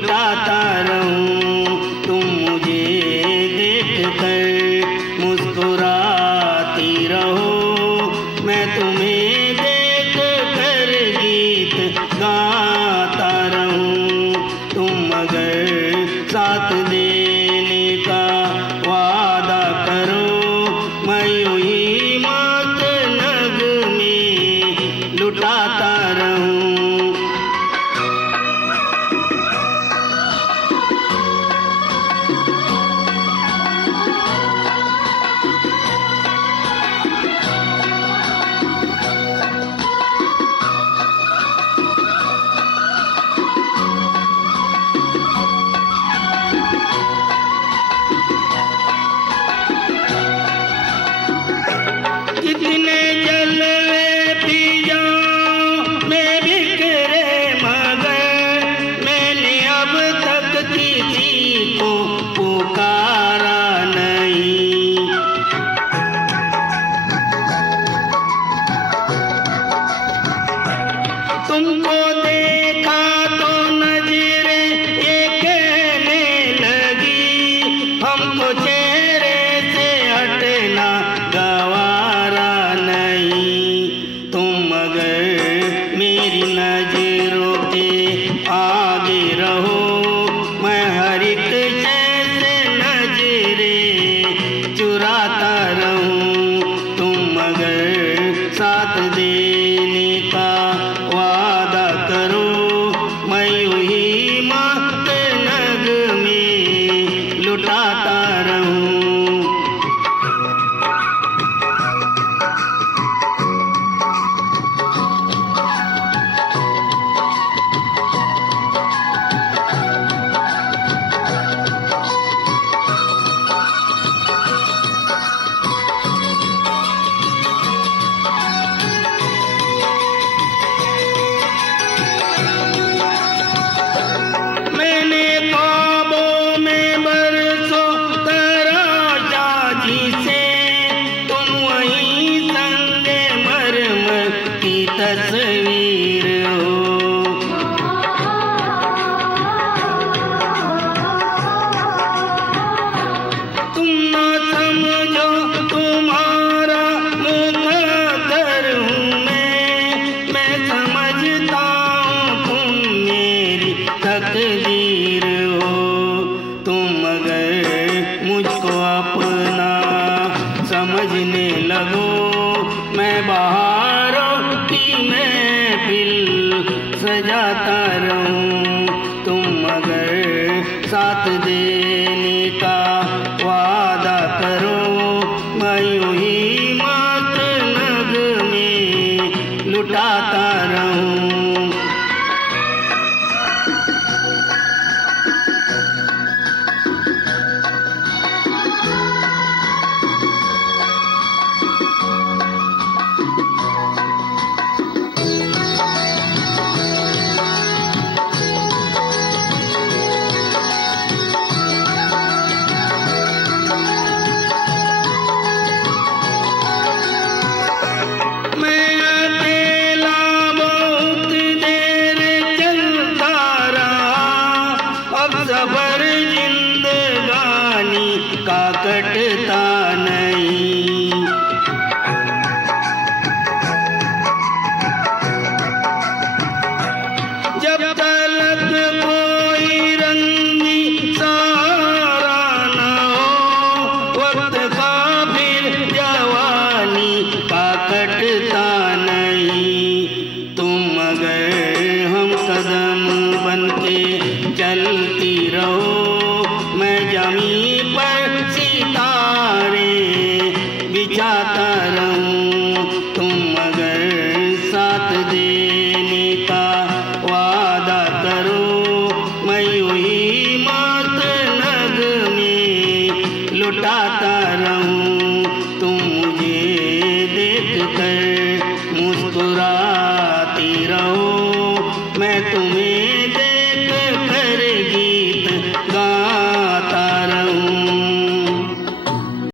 लुटाता रहूं। तुम मुझे देख कर मुस्कुराती रहो, मैं तुम्हें देख कर गीत गाता रहूं। तुम अगर साथ देने का वादा करो, मैं यूं ही मस्त नगमे लुटाता रहूं। कितने जलवे पी जाऊं मैं बिखरे, मगर मैंने अब तक किसी को पुकारा नहीं। तुमको देखा तो नजरें ये कहने लगी, हमको चेहरे से हटना गवारा नहीं। तुम अगर मेरी नजरों के आगे रहो, मैं हर एक जैसे नजरें चुराता रहूं। तुम अगर साथ देने का वादा करो, मैं यूं ही मस्त नगमे लुटाता रहूं। मैंने ख्वाबों में बरसों तराशा जिसे, तुम वहीं संगे मरमर की तस्वीर हो। तुम ना समझो तुम्हारा मुकद्दर हूँ मैं समझता हूँ तुम मेरी तकदीर हो। तुम अगर मुझको अपना समझने लगो, मैं बहारों की महफिल सजाता रहूं। तुम अगर साथ देने का वादा करो, मैं यूं ही मस्त नगमे लुटाता रहूं। मैं अकेला बहुत देर चलता रहा, अब सफर जिंदगानी का कटता नहीं। जब तलक कोई रंगी सहारा न हो, वक्त का फिर जवानी का कटता नहीं। तुम अगर हम कदम बन के चलती रहो,